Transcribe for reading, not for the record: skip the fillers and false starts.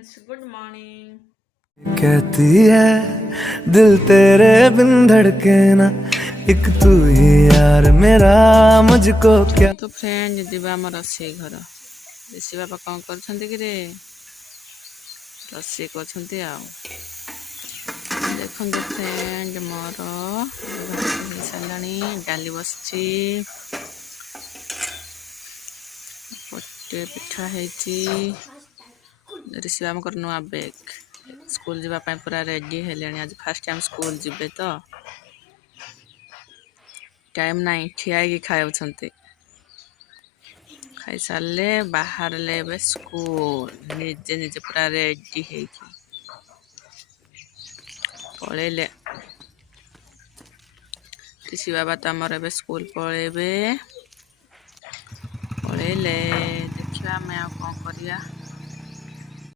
Friends, good morning. कहती है दिल तेरे बिन धड़के ना, एक तू ही यार मेरा मुझको क्या। तो फ्रेंड जीवा आम रोषे घर ऋषि बापा कौन कर रे रोषे कर देखो फ्रेंड मोर सारा डाली बस गोटे पिठा है ऋषि बाबा नुआ बेग स्कूल जावाई पूरा रेडी है। आज फास्ट टाइम स्कूल जीवे तो टाइम नहीं ठिया खाऊ खाई सारे बाहर ले स्कूल निजे निजे पूरा रेडी है पलैले ऋषि बाबा तो आमर ए स्कूल पलैबे पलैले देखा आम